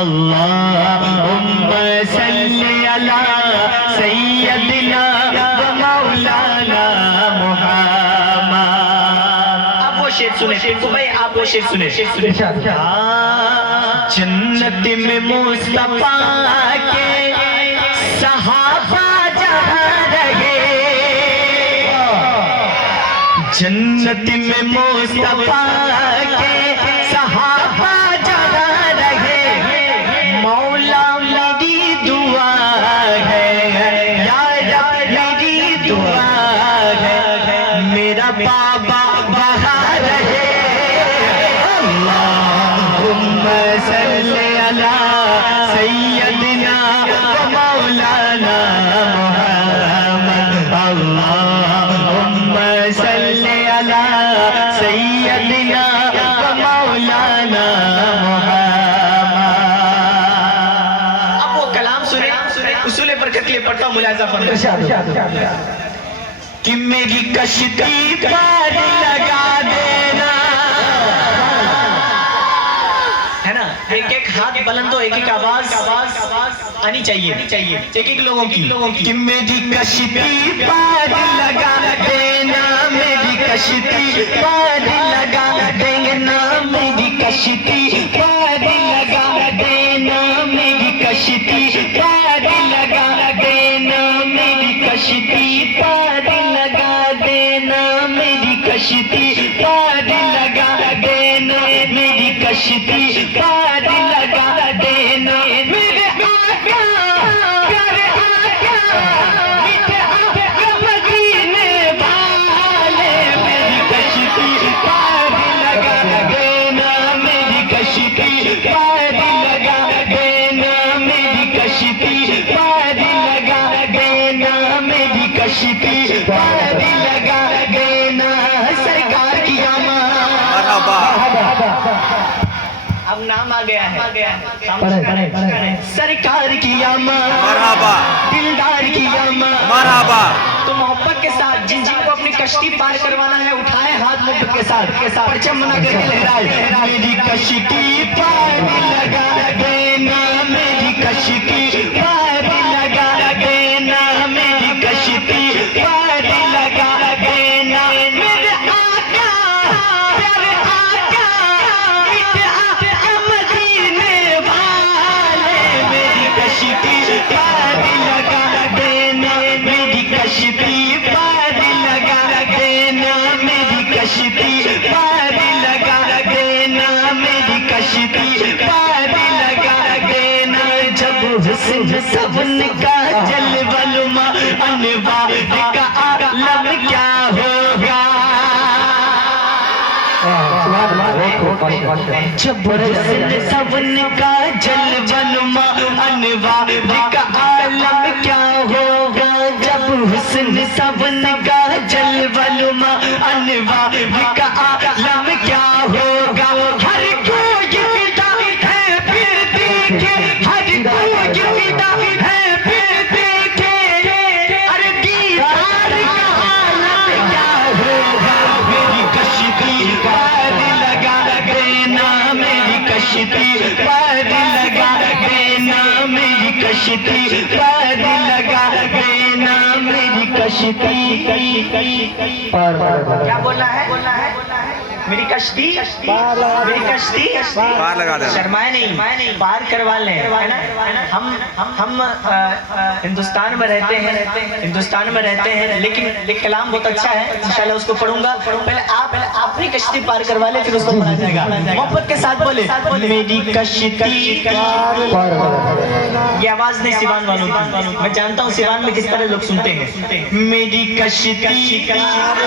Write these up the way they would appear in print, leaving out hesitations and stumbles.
अल्लाहुम्मा सल्ली अला सय्यदिना व मौलाना मुहम्मद। आप वो शेर सुने भाई, आप वो शेर सुने। जन्नत में मुस्तफा के सहाबा जहाँ रहे, जन्नत में मुस्तफा के सहाबा जहाँ रहे, मौला मेरी दुआ है, या रब मेरी दुआ है, मेरा बाबा वहाँ रहे। अल्लाहुम्मा सल्ली अला सय्यदिना व मौलाना मुहम्मद। अल्लाहुम्मा सल्ली अला सय्यदिना व मौलाना मुहम्मद। अब वो कलाम सुने, उसूल बरकत के लिए पढ़ता हूँ, मुलाजा फरमाइए कि मेरी कश्ती पार लगा देना, है ना। एक एक हाथ बुलंद हो, एक एक आवाज आनी चाहिए, एक एक लोगों की कि मेरी कश्ती पार लगा देना, मेरी कश्ती पार लगा देना, मेरी कश्ती पार लगा देना, मेरी कश्ती पार लगा देना, मेरी कश्ती पार लगा देना, मेरी कश्ती पार लगा देना, मेरी कश्ती पार लगा देना, मेरे आका प्यारे आका मीठे आका मदीने वाले, मेरी कश्ती पार लगा देना, मेरी कश्ती पार लगा देना, मेरी कश्ती पार लगा देना, मेरी कश्ती पार लगा देना। सरकार की आमद, अब नाम आ गया है, सरकार की आमद, दिलदार की आमद, तो मोहब्बत के साथ जिन जिनको अपनी कश्ती पार करवाना है, उठाए हाथ मोहब्बत के साथ परचम बना करके लहराए। मेरी कश्ती पार लगा देना, मेरी कश्ती पार लगा देना, मेरी कश्ती पार लगा देना, मेरे आका प्यारे आका मीठे आका मदीने वाले, मेरी कश्ती पार लगा देना, मेरी कश्ती पार लगा देना, मेरी कश्ती पार लगा देना, मेरी कश्ती पार लगा देना। जब हुस्न सबन का जलवलमा अनवार का आलम क्या होगा, जब हुस्न सबन का जलवलमा अनवार का आलम क्या होगा, जब हुस्न सबन का जलवलमा अनवार का आलम क्या होगा। हर कोई फिदा है फिर देखे, हर कोई फिदा है फिर देखे, अरे दीदार का आलम क्या होगा। मेरी कश्ती पार लगा देना, मेरी कश्ती पार लगा देना, मेरी कश्ती पार लगा देना, मेरी कश्ती क्या बोलना है, मेरी कश्ती मेरी कश्ती पार लगा देना, शर्माए नहीं पार करवा लें, है ना। हम हिंदुस्तान में रहते हैं, लेकिन कलाम बहुत अच्छा है, इंशाल्लाह उसको पढ़ूंगा। पहले आप अपनी कश्ती पार करवा ले, फिर उसको पढ़ा जाएगा। मोहब्बत के साथ बोले मेरी कश्ती पार। ये आवाज नहीं सिवान वालों की, मैं जानता हूँ सिवान में किस तरह लोग सुनते हैं। मेरी कश्ती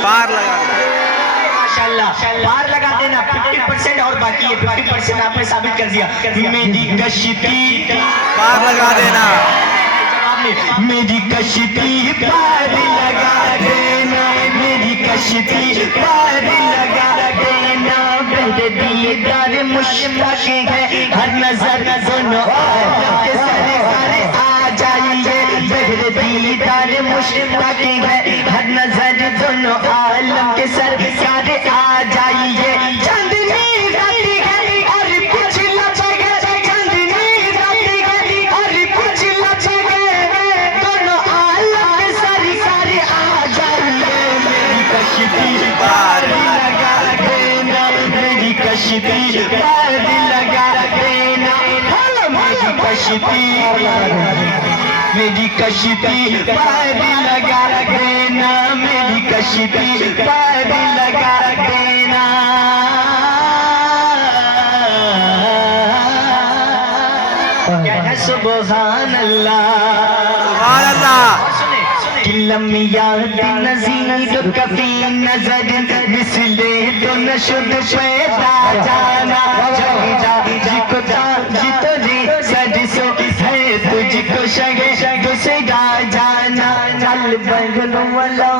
पार लगा देना, माशाल्लाह पार लगा देना। 50% और बाकी है, 50% आपने साबित कर दिया। मेरी कश्ती पार लगा देना, मेरी कश्ती पार लगा देना, मेरी कश्ती पार लगा देना। मेरे दीदार मुश्ताक है, हर नजर दोनों आलम के सारे आ जाइए। मेरे दीदार मुश्ताक है, हर नजर दोनों आलम के सरकार आ जाइए। चांदनी रात है और पिछला जगह, चांदनी पार लगा देना, मेरी कश्ती पार लगा देना, मेरी कश्ती पार लगा देना। कहना सुभान अल्लाह, सुभान अल्लाह। नज़ीर कभी नजर मिसले तो नशुद पैदा जाना, जिको जितने सजसो है तुझको शगे दूसरा जाना। चल बगलों वाला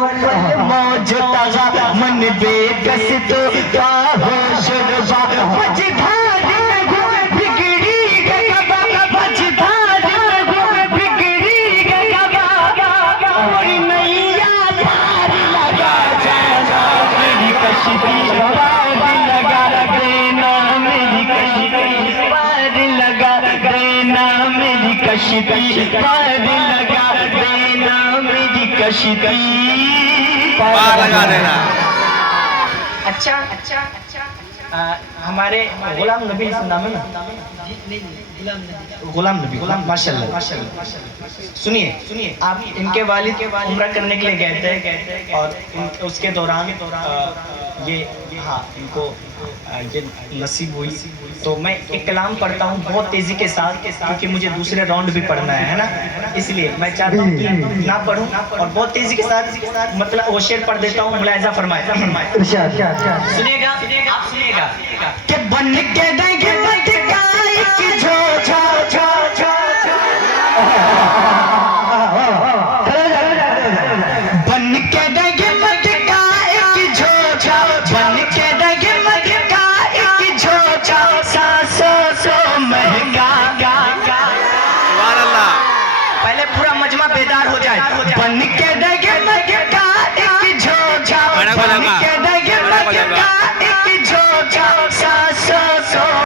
मौज तगा मन बेकस तो हो शुरबा मझधार बिगड़ी गया, मझधार बिगड़ी गया, और नैया पार लगा जाना, मेरी कश्ती पार लगा देना, मेरी कश्ती पार लगा देना, मेरी कश्ती पार लगा देना, मेरी कश्ती पार लगा देना। अच्छा हमारे गुलाम नबी नाम है ना, गुलाम नबी, गुलाम माशाल्लाह। सुनिए आप इनके वालिद उम्रा करने के लिए गए थे और उसके दौरान ये हाँ इनको ये नसीब हुई। तो मैं एक कलाम पढ़ता हूँ बहुत तेजी के साथ, क्योंकि मुझे दूसरे राउंड भी पढ़ना है ना, इसलिए मैं चाहता हूँ कि ना पढ़ूं और बहुत तेजी के साथ मतलब वो शेर पढ़ देता हूँ, मुलाहिजा फरमाए। सुनिएगा, आप सुनिएगा कि बन के